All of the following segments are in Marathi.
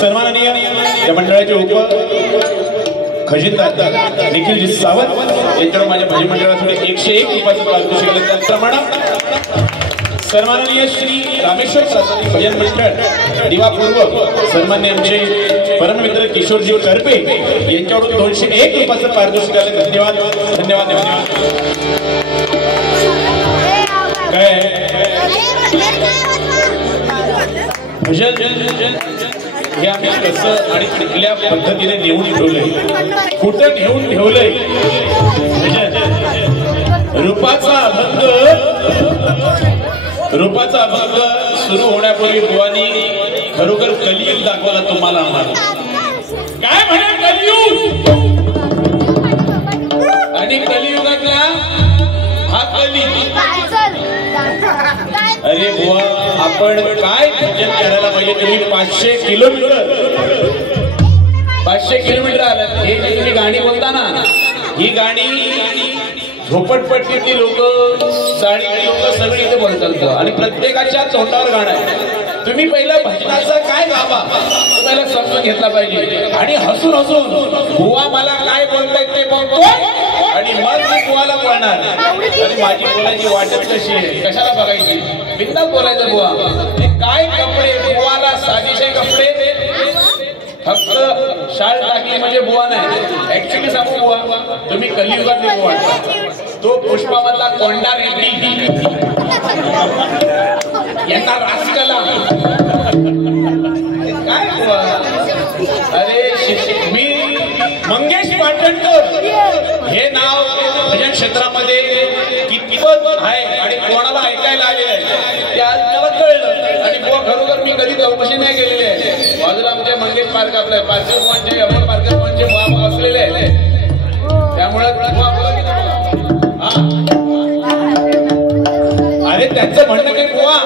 सन्माननीय या मंडळाचे उप खजिनदार निखिल सावंत यांच्यावर माझ्या भजन मंडळाकडे 101 रुपयाचं पारितोषिक आलं. त्याचप्रमाणे सन्माननीय श्री रामेश्वर शास्त्री भजन मंडळ दिवा पूर्व सन्मान्य आमचे परममित्र किशोरजी करपे यांच्याकडून 201 रुपयाचं पारितोषिक आलं. धन्यवाद धन्यवाद धन्यवाद. काय भजन हे आम्ही कसं आणि कुठल्या पद्धतीने नेऊन ठेवलंय, कुठं नेऊन ठेवलंय. रूपाचा अभंग सुरू होण्यापूर्वी बुवानी खरोखर कलियुग दाखवला तुम्हाला आम्हाला. काय म्हणे कलियुग, आणि कलियुगातला हा कली. अरे बुवा आपण काय भजन करायला पाहिजे. तुम्ही 500 किलोमीटर आलात. हे जी तुम्ही गाणी बोलता ना, ही गाणी झोपडपट्टीतली लोक, साडीतली लोक सगळी इथे बोलतात आणि प्रत्येकाच्या तोंडावर गाणं आहे. तुम्ही पहिला भजनाचा काय गावा तुम्हाला समजून घेतला पाहिजे. आणि हसून हसून बुवा मला काय बोलताय ते बोलतो आणि मग मी बुवाला बोलणार. आणि माझी बोलायची वाटत कशी आहे, कशाला बघायची, बिंदास बोलायचं. बुवा काय कपडे, बुवाला साजेसे कपडे, फक्त शाल टाकली म्हणजे बुवा नाही. ऍक्च्युली सांगू बुवा, तुम्ही कलियुगातले बुवा. तो पुष्पामधला कोंडा रेड्डी यांना राजकला काय बुवा. अरे मी मंगेश पाटणकर हे नाव भजन क्षेत्रामध्ये कितपत आहे आणि कोणाला ऐकायला आलेलं आहे ते आज मला कळलं. आणि बुवा खरोखर मी कधी चौकशी नाही केलेली आहे. बाजूला आमचे मंगेश पार्क आपलं पार्कर पॉईंटचे अमोल पार्कर पॉईंटचे बुवा असलेले आहे. त्यामुळे अरे त्यांचं म्हणणं की बुवा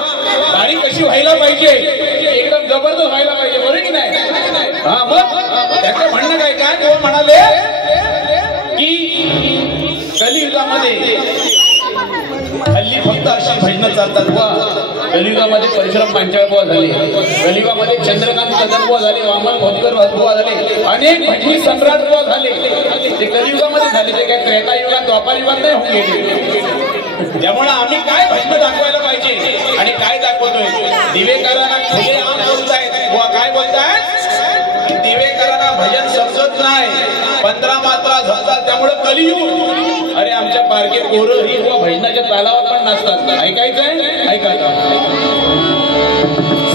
गाडी कशी व्हायला पाहिजे, एकदम जबरदस्त व्हायला पाहिजे, बरोबर की नाही. हा मग त्याचं म्हणणं काय काय बुवा म्हणाले की कलियुगामध्ये हल्ली फक्त अशी भजनं चालतात. बुवा कलियुगामध्ये परशुराम पांचाळ बुवा झाले, कलियुगामध्ये चंद्रकांत कदम बुवा झाले, वामन भोतकर बुवा झाले, अनेक भजनी सम्राट बुवा झाले. ते कलियुगामध्ये झाले, ते काय त्रेतायुगात द्वापार युगात नाही होऊन गेले. त्यामुळे आम्ही काय भजन दाखवायला पाहिजे आणि काय दाखवतोय. दिवेकरांना खुले आम बोलतायत. बुवा काय बोलतायत, दिवेकरांना भजन समजत नाही, 15 मात्रा झपतात, त्यामुळे कलियुग. अरे आमच्या पारखे पोरं ही भजनाच्या तालावर पण नसतात. ऐकायचंय, ऐकायचं.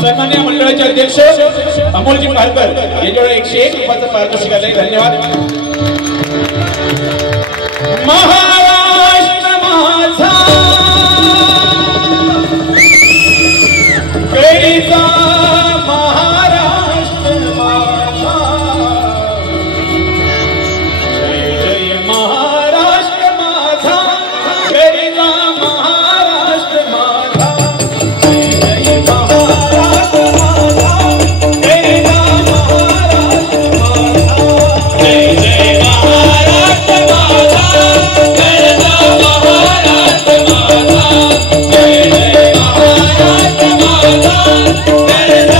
सन्मान्य मंडळाचे अध्यक्ष अमोलजी पारकर यांच्याकडे 101 रुपयाचं पारितोषिक आलंय. धन्यवाद. महाराष्ट्र माझा कैसा, महाराष्ट्र माझा जय जय महाराष्ट्र माझा, कैसा महाराष्ट्र माझा, जय जय महाराष्ट्र माझा, कैसा महाराष्ट्र माझा, जय जय महाराष्ट्र माझा, कैसा महाराष्ट्र माझा, जय जय महाराष्ट्र माझा, कैसा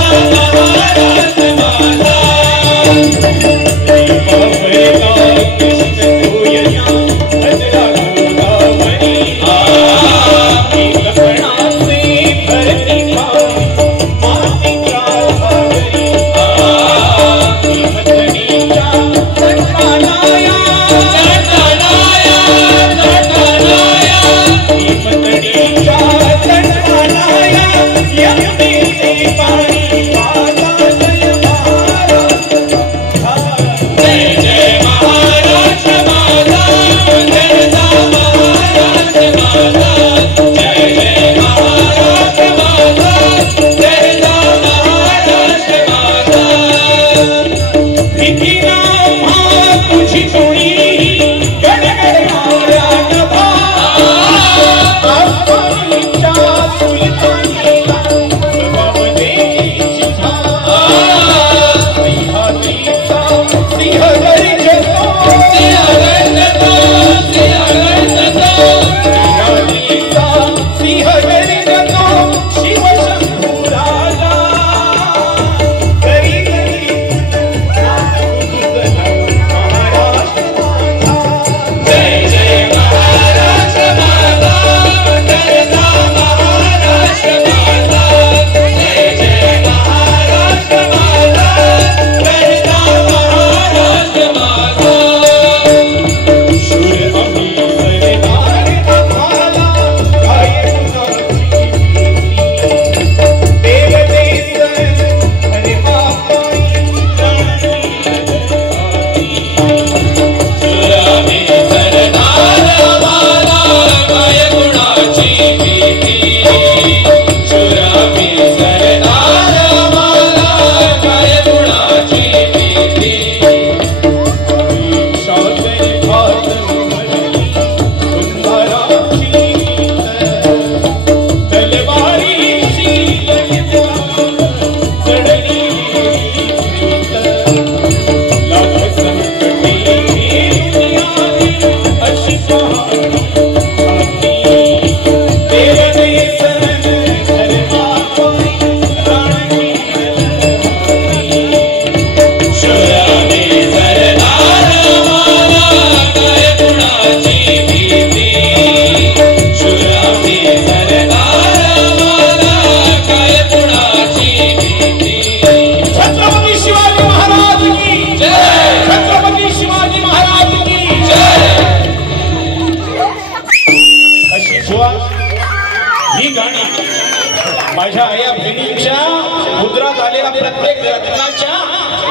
जन्मात आलेल्या प्रत्येक रत्नाच्या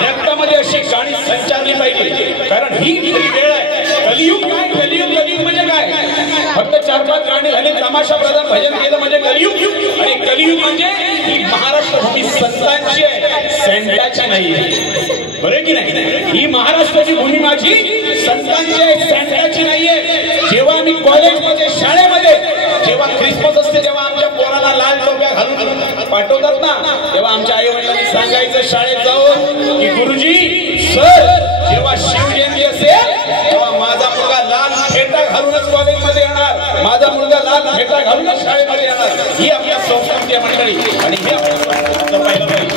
रक्तामध्ये अशी गाणी संचारली पाहिजे, कारण ही खरी वेळ आहे. कलियुग काय? कलियुग म्हणजे काय? फक्त 4-5 गाणी झाली, तमाशा प्रधान भजन केलं म्हणजे कलियुग. आणि कलियुग म्हणजे ही महाराष्ट्र भूमी संतांची आहे, सेंटाची नाही. बरोबर की नाही? ही महाराष्ट्राची भूमी माझी संतांची आहे, सेंटाची नाहीये. जेव्हा मी कॉलेजमध्ये, शाळेमध्ये जेव्हा ख्रिसमस असते तेव्हा आमच्या पोरांना लाल टोप्या घालून पाठवतात ना, तेव्हा आमच्या आई वडिलांनी सांगायचं शाळेत जाऊन की गुरुजी सर, जेव्हा शिवजयंती असेल तेव्हा माझा मुलगा लाल फेटा घालूनच कॉलेजमध्ये येणार, माझा मुलगा लाल फेटा घालूनच शाळेमध्ये येणार. ही आपल्या संस्कृती आहे मंडळी, आणि हे आपण पाहिलं पाहिजे.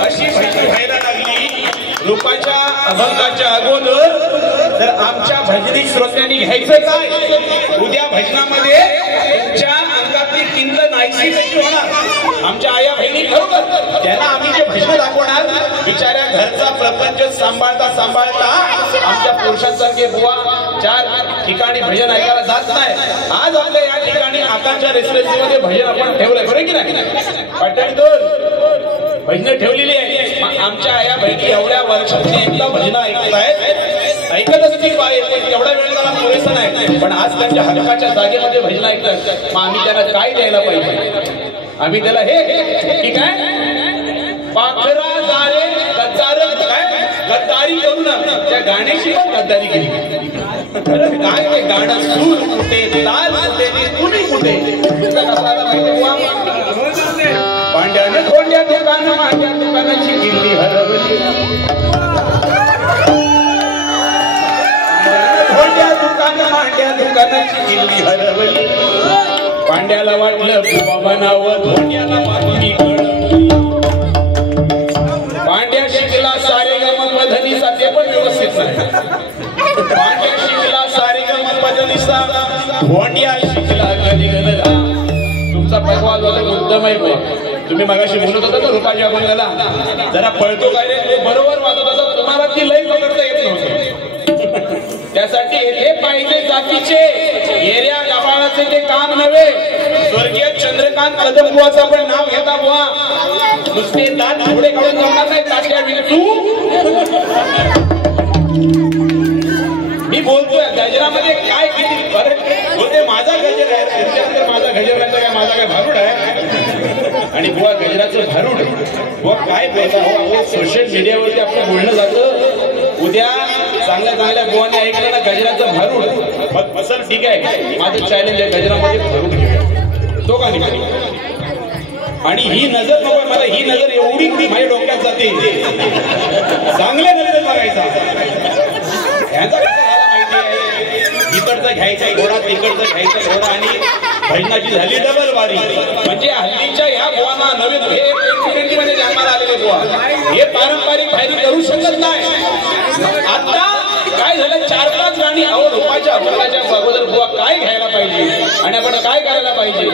अशी भजनी व्हायला लागली रूपाच्या अभंगाच्या अगोदर, तर आमच्या भजनी श्रोत्यांनी घ्यायचं काय? उद्या भजनामध्ये तुमच्या अंगातली किंद नाहीशी कशी होणार? आमच्या आया बहिणी खरोखर त्यांना आम्ही जे भजन दाखवणार, बिचाऱ्या घरचा प्रपंच सांभाळता सांभाळता आमच्या पुरुषांसारखे बुवा 4 ठिकाणी भजन ऐकायला जात नाही. आज आपल्या या ठिकाणी आकांक्षा रेसिडेन्सीमध्ये भजन आपण ठेवलंय, बरोबर की नाही? पाटणकर भजन ठेवलेली आहे. आमच्या आया बहिणी एवढ्या वर्षांनी एकदा भजन ऐकतायत, ऐकत असतील बाहेर, पण तेवढा वेळ त्याला पुरेसा नाही. पण आज त्यांच्या हक्काच्या जागेमध्ये भजन ऐकतात, मग आम्ही त्यांना काय द्यायला पाहिजे? आम्ही त्याला हे की काय पाखरा जारे गद्दार काय गद्दारी करू ना, त्या गाण्याची पण गद्दारी केली. काय ते गाणं सूर कुठे, ताल कुठे, कुणी कुठे? पांड्याने थोड्या दुकानं, माझ्या दुकानाची किल्ली हरवली. थोड्या दुकानं, माझ्या दुकानाची किल्ली हरवली. पांड्याला वाटलं बुवा बनावं, धोंड्याला बातमी कळवली. पांड्या शिकला सारे गम पधनीसा, ते पण व्यवस्थित नाही. पांड्या शिकला सारे गम पधनीसा, धोंड्या शिकला कधी गणला. तुमचा पगवाज होता उत्तम आहे बुवा. तुम्ही मगाशी बोलत होता ना रूपाच्या अभंगाला, जरा पळतो काय रे, ते बरोबर वाजत होता, तुम्हाला ती लई पकडता येत नव्हती. त्यासाठी हे पाहिजे जातीचे येऱ्या गाबाळाचे ते काम नव्हे. स्वर्गीय चंद्रकांत कदम बुवाचं पण नाव घेता बुवा, नुसते दात थोडे काढून जमणार नाही, तात्या विंटू. मी बोलतोय गजरामध्ये काय किती फरक बोलते. माझा गजर आहे, तुमच्याकडे माझा गजर नाही, काय माझा काय भारूड आहे? आणि बुवा गजराचं भारूड बुवा काय बोलता हो? सोशल मीडियावरती आपलं बोलणं जातं. उद्या चांगल्या चांगल्या बुवाने ऐकलं ना गजराचं भारूड, असं ठीक आहे, माझं चॅलेंज आहे, गजरामध्ये भारूड तो का नाही? आणि ही नजर नको मला, ही नजर एवढी माझ्या डोक्यात जाते. चांगल्या नजर बघायचा, ह्याचा कसं झाला माहिती आहे? इकडचा घ्यायचा घोडा, तिकडचा घ्यायचा घोडा, आणि भजनाची झाली डबल वारी. म्हणजे हल्लीच्या ह्या बुवांना नवीन हे मध्ये जन्माला आलेले बुवा हे पारंपरिक भारी करू शकत नाही. आता काय झालं, 4-5 गाणी अहो रूपाच्या अभंगाच्या अगोदर बुवा काय घ्यायला पाहिजे आणि आपण काय करायला पाहिजे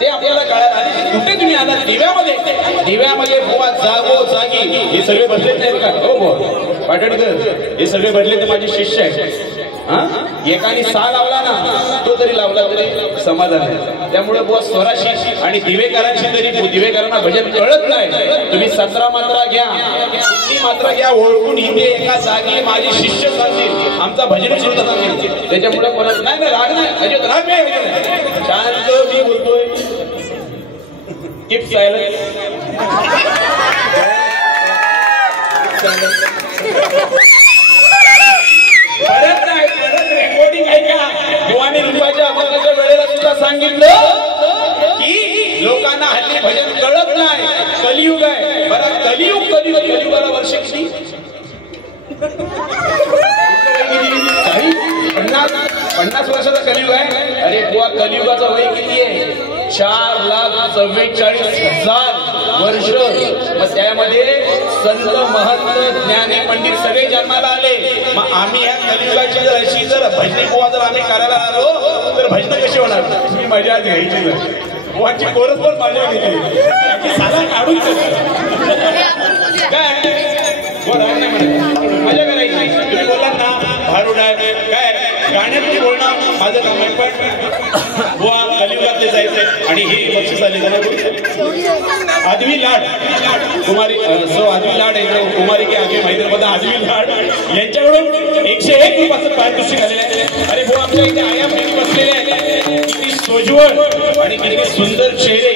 ते आपल्याला कळत. आणि कुठे तुम्ही आला? दिव्यामध्ये बुवा जागो जागी हे सगळे बदलेत नाही का? हो बुवा पाटणकर, हे सगळे बदले ते माझे शिष्य आहेत. एकाने 6 लावला ना, तो तरी लावला तरी समाधान आहे. त्यामुळे बुवा स्वराशी आणि दिवेकरांशी तरी दिवेकरांना भजन कळत नाही. तुम्ही 17 मात्रा घ्या, 19 मात्रा घ्या, ओळखून इथे एका जागी माझे शिष्य सांगतील, आमचा भजन सुरू सांगतील. त्याच्यामुळे कोणाच नाही राग नाही, अजिबात राग नाही. शांत मी बोलतोय, कीप सायलेंट. परत नाही, परत रेकॉर्डिंग आहे का? बुवाने रूपाच्या अभंगाच्या वेळेला सुद्धा सांगितलं की लोकांना हल्ली भजन कळत नाही, कलियुग आहे. बरं कलियुग कधी? कलियुगाला वर्ष किती? 50 वर्षाचा कलियुग आहे. अरे बुवा कलियुगाचं वय किती आहे? 4,44,000 वर्ष. मग त्यामध्ये संत महंत ज्ञानी पंडित सगळे जन्माला आले. मग आम्ही ह्या कलियुगाची जर अशी जर भजनी बुवा जर आम्ही करायला आलो तर भजन कशी होणार? तुम्ही मजा घ्यायची नाही, बुवांची कोरस पण मजा घ्यायची, साला काढून काय मजा करायची. तुम्ही बोललात ना भारूड आहे काय गाण्यात तुम्ही बोलणार, माझं काम आहे. पण बुवा कलियुगात घरातलेच आहेत आणि ही बक्षीस आली त्यांना आदवी लाड कुमारी सो आदवी लाड आहे कुमारी की आदवी हैदराबाद आदवी लाड यांच्याकडून 101 रुपयाचं पारितोषिक आलेलं आहे. अरे भाऊ आमच्या इथे आया बहिणी बसलेल्या आहेत, किती सोज्वळ आणि किती सुंदर चेहरे,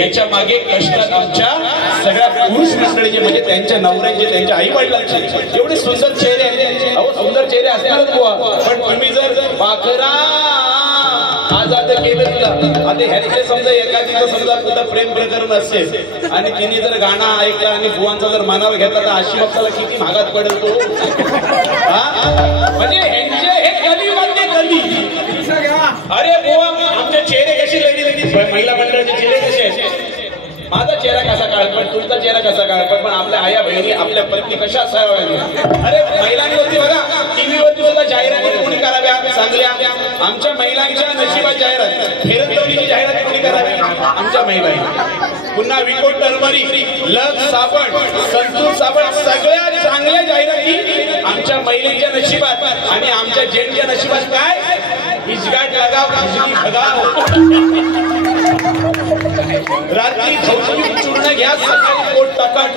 याच्या मागे कष्टात आमच्या सगळ्या पुरुष मंडळीचे म्हणजे त्यांच्या नवऱ्यांचे त्यांच्या आई वडिलांचे एवढे सुंदर चेहरे आहेत. अहो सुंदर चेहरे असणारच बुवा, पण तुम्ही जर पाखरा आजाद केलं तुला आता ह्यातले समजा एखादीचं समजा कुठं प्रेम प्रकरण असेल आणि तिने जर गाणं ऐकलं आणि बुवांचा जर मनावर घेतला तर अशी मग किती महागात पडेल तो. म्हणजे ह्यांचे हे कली म्हणजे कली. अरे बुवा आमचे चेहरे कसे लढी महिला मंडळाचे चेहरे कसे आहेत, माझा चेहरा कसा काळपट तुमचा चेहरा कसा काळपट, पण आपल्या आया बहिणी आपल्या पत्नी कशा असाव्या. अरे महिलांवरती बघा टीव्हीवरती सुद्धा जाहिराती कोणी कराव्या चांगल्या, आमच्या महिलांच्या नशिबात जाहिरात फेरतवलीची जाहिरात कोणी करावी आमच्या महिलांनी. पुन्हा विकोट टर्मरिक लक्स साबण संतूर साबण सगळ्या चांगल्या जाहिराती आमच्या महिलांच्या नशिबात आणि आमच्या जेंट्सच्या नशिबात काय इजगाट लगाव बिजली भगाव. रात्री चूर्ण घ्या सकाळी पोट टाकाट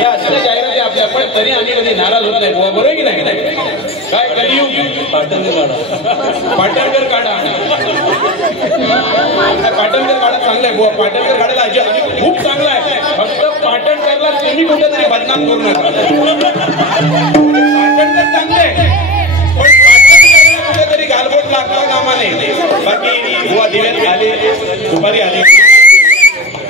या असल्या जाहिराती आपल्या, पण तरी आम्ही कधी नाराज होत नाही बुवा, बरोबर की नाही. काय कलियुग पाटणकर काढा पाटणकर काढा चांगला आहे बुवा, पाटणकर काढायला अजिबात खूप चांगला आहे, फक्त पाटणकरला तुम्ही कुठेतरी बदनाम करू नका. पाटणकर चांगले पण पाटणकरला कुठेतरी गालबोट लागता कामा नये. बाकी बुवा दिव्यात आले दुपारी आले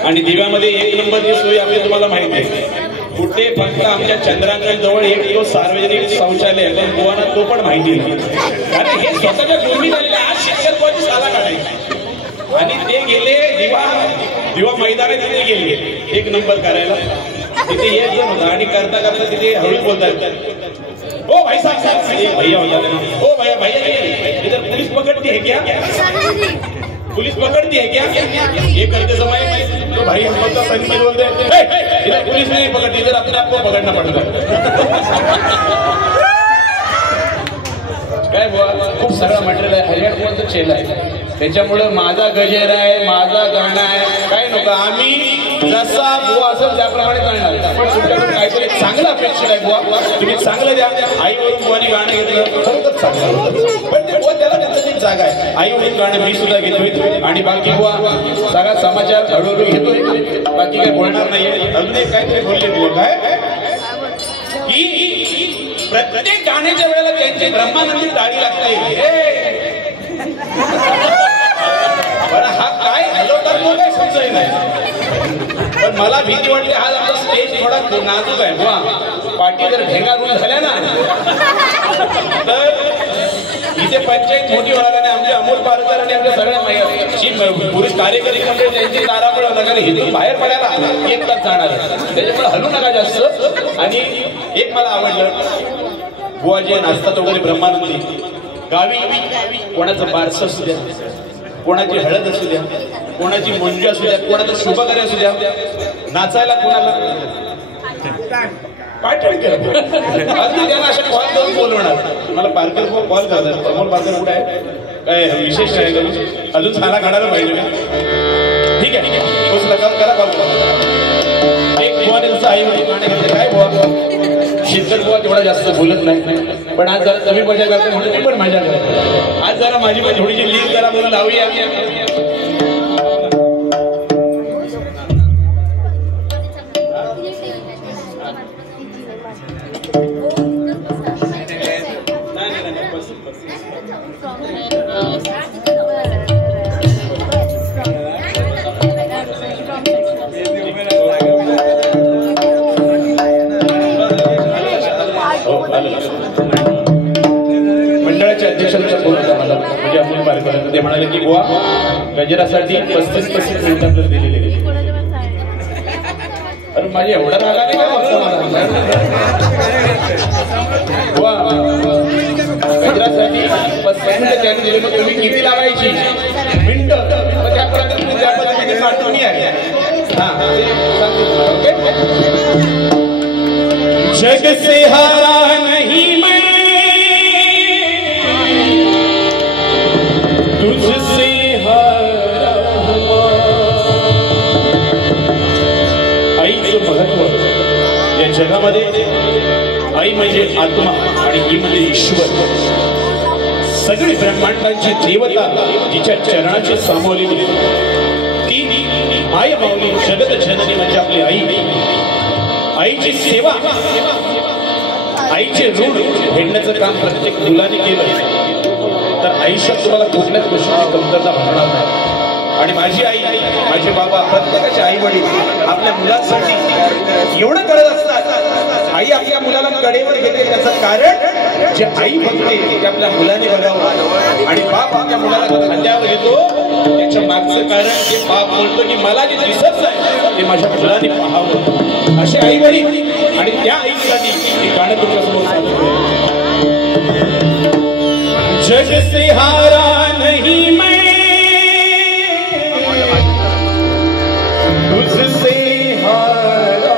आणि दिव्यामध्ये 1 नंबरची सोय आपली तुम्हाला माहिती आहे कुठे, फक्त आमच्या चंद्रांगण जवळ एक तो सार्वजनिक शौचालय पण बुवांना तो पण माहिती नाही. आणि हे स्वतःच्या जोडणी झालेले आज शिक्षक बुवाची साला काढायची आणि ते गेले दिवा मैदानात तिथे गेले 1 नंबर करायला. तिथे एक जण होता आणि करता करता तिथे हळू बोलतात ओ भाई साहब भैया होता ओ भैया भैया इधर पुलिस पकड़ती है क्या, पुलिस पकड़ती है क्या. ये करते समय तो भाई हम लोग सही बोलते हैं इधर पुलिस नहीं पकड़ती, इधर अपने आप को पकड़ना पड़ता है. काय बुवा खूप सगळं मटेरियल आहे, हरियाणा कोणतं चेल आहे त्याच्यामुळे माझा गजेर आहे माझा गाणं आहे काय नको, आम्ही जसा बुवा असेल त्याप्रमाणे चालणार. पण तुमच्याकडून काहीतरी चांगलं अपेक्षित आहे बुवा, तुम्ही चांगलं द्या. आईवरून बुवानी गाणं घेतलं खरंच चांगलं, पण ते बुवा त्याला त्यांचं एक जागा आहे. आईवरून गाणं मी सुद्धा घेतोय आणि बाकी बुवा सगळा समाचार हळूहळू घेतोय, बाकी काय बोलणार नाहीये. अजून एक काहीतरी बोलले बुवा काय की प्रत्येक गाण्याच्या वेळेला त्यांची ब्रह्मानंदी दाढी लागते. पण हा काय हलवतात तो काय समजत नाही, पण मला भीती वाटते आज आपला स्टेज थोडा नाजूक आहे बुवा, पाठी जर ढेंगारून झाल्या ना तर इथे पंचायत मोठी होणार आणि आमचे अमोल पारकर आणि आमच्या सगळ्या पुरुष कार्यकारी मंडळी त्यांची तारापळ होणार हे बाहेर पडायला 1 तास जाणार, त्याच्यामुळे हलू नका जास्त. आणि एक मला आवडलं बुवा जे नाचतात वगैरे ब्रह्मानंदी गावी कोणाचं बारसं असू द्या, कोणाची हळद असू द्या, कोणाची मुंजी असू द्या, कोणाचं शुभकार्य असू द्या, नाचायला कोणाला पाठवकर अगदी त्यांना अशा कॉल करून बोलवणार. मला पारकर कॉल करतात अमोल पारकर कुठे आहे काय विशेष आहे करू अजून सारा काढायला पाहिजे. ठीक आहे करा कॉल. एक बुवाने आई गाणे घेतले काय बुवा शीतल बुवा तेवढा जास्त बोलत नाही, पण आज जरा कमी मजा करते म्हणून मी पण मजा करते. आज जरा माझी पण थोडीशी लीड जरा बोलून लावूया. मंडळाच्या अध्यक्षांचा फोन होता मला म्हणजे अमोल पारकर, ते म्हणाले की बुवा गजरासाठी 35 मिनिट आपल्याला दिलेले. अरे माझे एवढा रागा नाही का मला बुवा गजरासाठी 35 मिनिटं त्यांनी दिले, मग तुम्ही किती लावायची मिनिटं मग त्या पद्धतीने पाठवून आहे. जग से हारा नहीं मैं तुझसे हार जगामध्ये आई म्हणजे आत्मा आणि ही म्हणजे ईश्वर. सगळी ब्रह्मांडाची देवता जिच्या चरणाची सामोली ती माय माऊली जगत जननी म्हणजे आपली आई. आईची सेवा, आईचे ऋण फेडण्याचं काम प्रत्येक मुलाने केलं तर आयुष्यात तुम्हाला कुठल्याच गोष्टीची कमतरता भासणार नाही. आणि माझी आई, माझे बाबा, प्रत्येकाचे आई वडील आपल्या मुलांसाठी एवढं करत असतात. आई आपल्या मुलाला कडेवर घेते त्याचं कारण जे आई बघते ते आपल्या मुलाने बघावं आणि बाप आपल्या मुलाला खांद्यावर घेतो त्याच्या मागचं कारण ते बाप बोलतो की मला जे दिसत नाही ते माझ्या मुलाने पाहावं. असे आई वडील आणि त्या आईसाठी हे गाणं तुमच्यासमोर सादर. जग से हारा नहीं मैं तुझसे हारा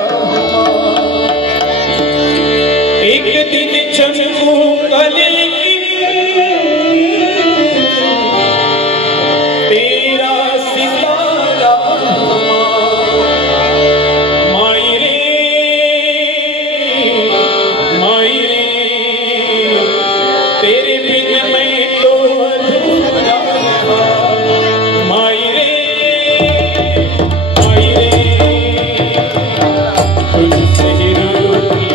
एक दिन चमकूंगा लेकिन तेरा सितारा माई रे तेरे बिन मैं तो अधूरा माई रे तुझसे रूठी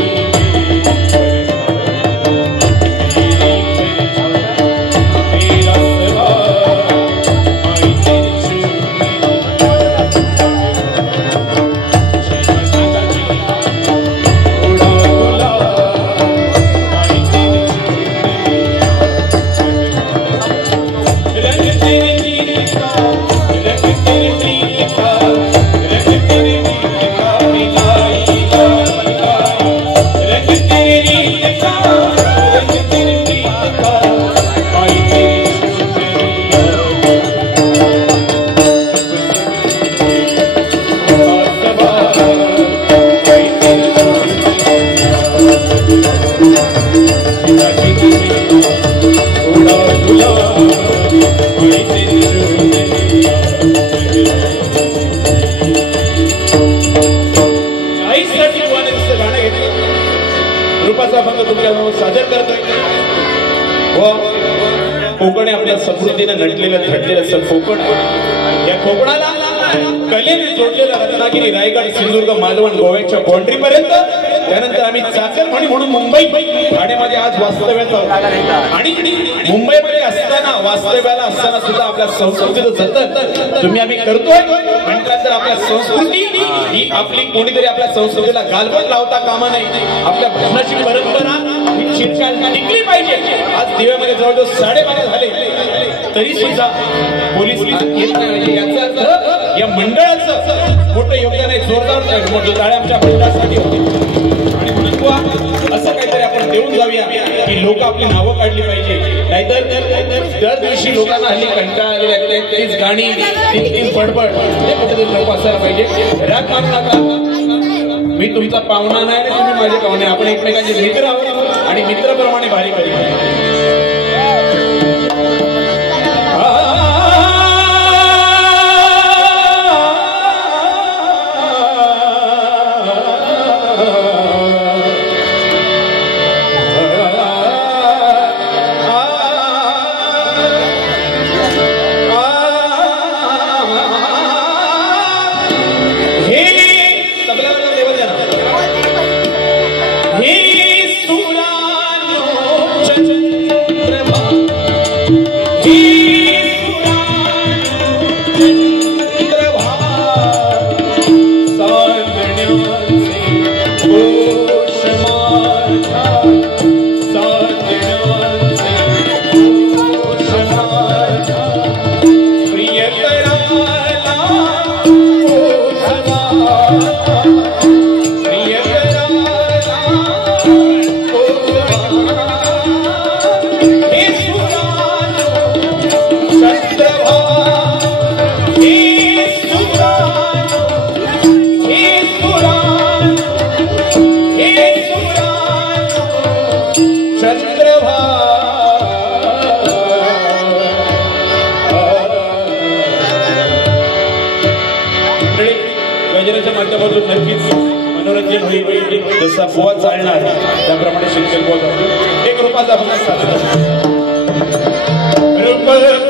सादर करतोय. कोकण आपल्या संस्कृतीने नटलेलं थटलेलं कोकण. या कोकणाला कलेने जोडलेलं रत्नागिरी, रायगड, सिंधुदुर्ग, मालवण, गोव्याच्या बाउंड्री पर्यंत. त्यानंतर आम्ही चाकरमानी म्हणून मुंबई ठाण्यामध्ये आज वास्तव्यात आणि मुंबईमध्ये असताना वास्तव्याला असताना सुद्धा आपल्या संस्कृतीचं जतन तुम्ही आम्ही करतोय. म्हटल्यानंतर आपल्या संस्कृती ही आपली कोणीतरी आपल्या संस्कृतीला गालबोट लावता कामा नाही. आपल्या भजनाची परंपरा ही चिरकाल टिकली पाहिजे. आज दिव्यामध्ये जवळजवळ 12:30 झाले तरी सुद्धा पोलीस येत नाही. याचा अर्थ या मंडळाचं मोठं योगदान आहे. जोरदार मोठं टाळ्या आमच्या मंडळासाठी होते. आणि म्हणून असं काहीतरी आपण देऊन जाऊया की लोक आपली नावं काढली पाहिजे. नाहीतर दर दिवशी लोकांना हल्ली कंटाळा आलेला तीच गाणी तीच बडबड ते कुठेतरी लोक असायला पाहिजे. राग मानू नका. मी तुमचा पाहुणा नाही आणि तुम्ही माझे पाहुणे. आपण एकमेकांचे मित्र आहोत आणि मित्राप्रमाणे भारी भारी गजराच्या माध्यमातून नक्कीच मनोरंजन होईल जसा बुवा चालणार त्याप्रमाणे शिक्षण बुवा जातील एक रूपाचा अभ्यास साधला रूप पाहता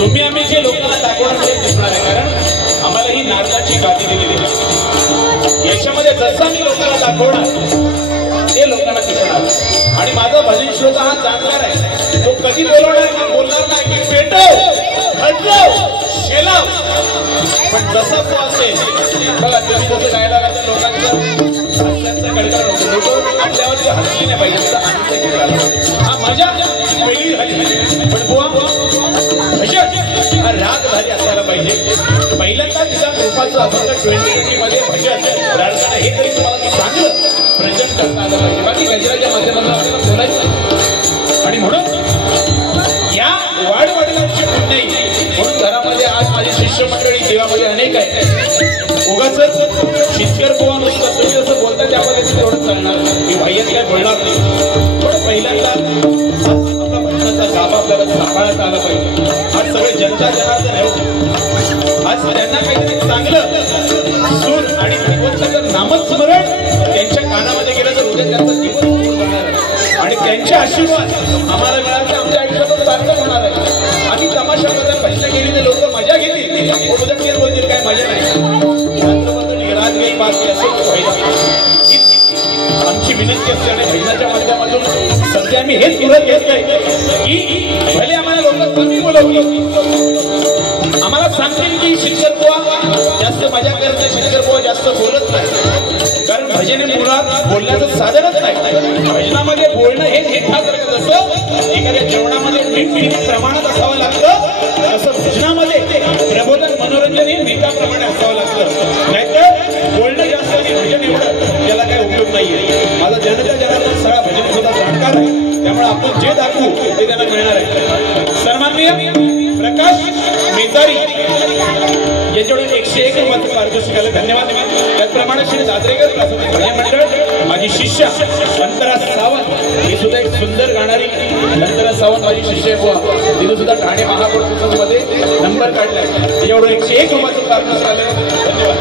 तुम्ही आम्ही जे लोकांना दाखवणार दिसणार आहे कारण आम्हाला ही नाटकाची गादी दिलेली आहे याच्यामध्ये जसा मी लोकांना दाखवणार ते लोकांना दिसणार आणि माझा भजन श्रोता हा जाणकार आहे तो कधी बोलणार नाही की पेटव हटव शेलाव पण जसा तो असेल बघा तुम्ही जसं गायला लागतं लोकांचं हास्याचं कडकड होतं लोक आपल्यावरती हसली नाही पाहिजे हा मजा वेगळी झाली पण बुवा हा राग झाली असायला पाहिजे पहिल्यांदा तिचा रूपाचं अभंग 2020 मध्ये भजन राजकारण हे तरी तुम्हाला सांग शितकर बुवा नुसतं तुम्ही जसं बोलता त्यामध्ये तेवढं चालणार मी बाह्यात काय बोलणार नाही. थोडं पहिल्यांदा आपला भजनाचा गाभा आपल्याला सांभाळता आला पाहिजे. आज सगळे जनता जनार्दन आहे. आज त्यांना काहीतरी चांगलं सूर आणि भगवंताचं नामस्मरण त्यांच्या कानामध्ये गेलं तर उद्या त्यांचा दिवस होणार आहे आणि त्यांचे आशीर्वाद आम्हाला मिळाले आमच्या आयुष्यात सार्थक होणार आहे. आम्ही तमाशाबद्दल भजनं गेली तर लोक मजा घेतील उद्या केस बोलतील काय मजा नाही. रात काही बात आमची विनंती असते आणि भजनाच्या माध्यमातून सध्या मी हेच पुढे घेत नाही की भले आम्हाला लोक कमी बोलवली आम्हाला सांगतील की शिक्षक बुवा जास्त मजा करते शिक्षक बुवा जास्त बोलत नाही कारण भजन हे मुळात बोलण्याचं साधनच नाही. भजनामध्ये बोलणं हे मीठासारखं जसं एखाद्या जेवणामध्ये मीठ प्रमाणात असावं लागतं तसं भजनामध्ये प्रबोधन मनोरंजन हे मीठाप्रमाणे असावं लागतं. नाहीतर बोलणं जास्त आणि भजन एवढं त्याला काही उपयोग नाहीये. माझा जनता जनार्दन सगळा भजन सुद्धा जाणकार आहे त्यामुळे आपण जे दाखवू ते त्यांना मिळणार आहे. सन्माननीय प्रकाश मेजारी याच्याकडे 101 रुपयाचं पारितोषिक आलं धन्यवाद. त्याचप्रमाणे श्री दादरेकर प्राथमिक भजन मंडळ माझी शिष्य अंतरा सावंत ही सुद्धा एक सुंदर गाणारी अंतरा सावंत माझी शिष्य बुवा तिने सुद्धा ठाणे महापौर मध्ये नंबर काढलाय त्याच्याकडून 101 रुपयाचं पारितोषिक आलं धन्यवाद.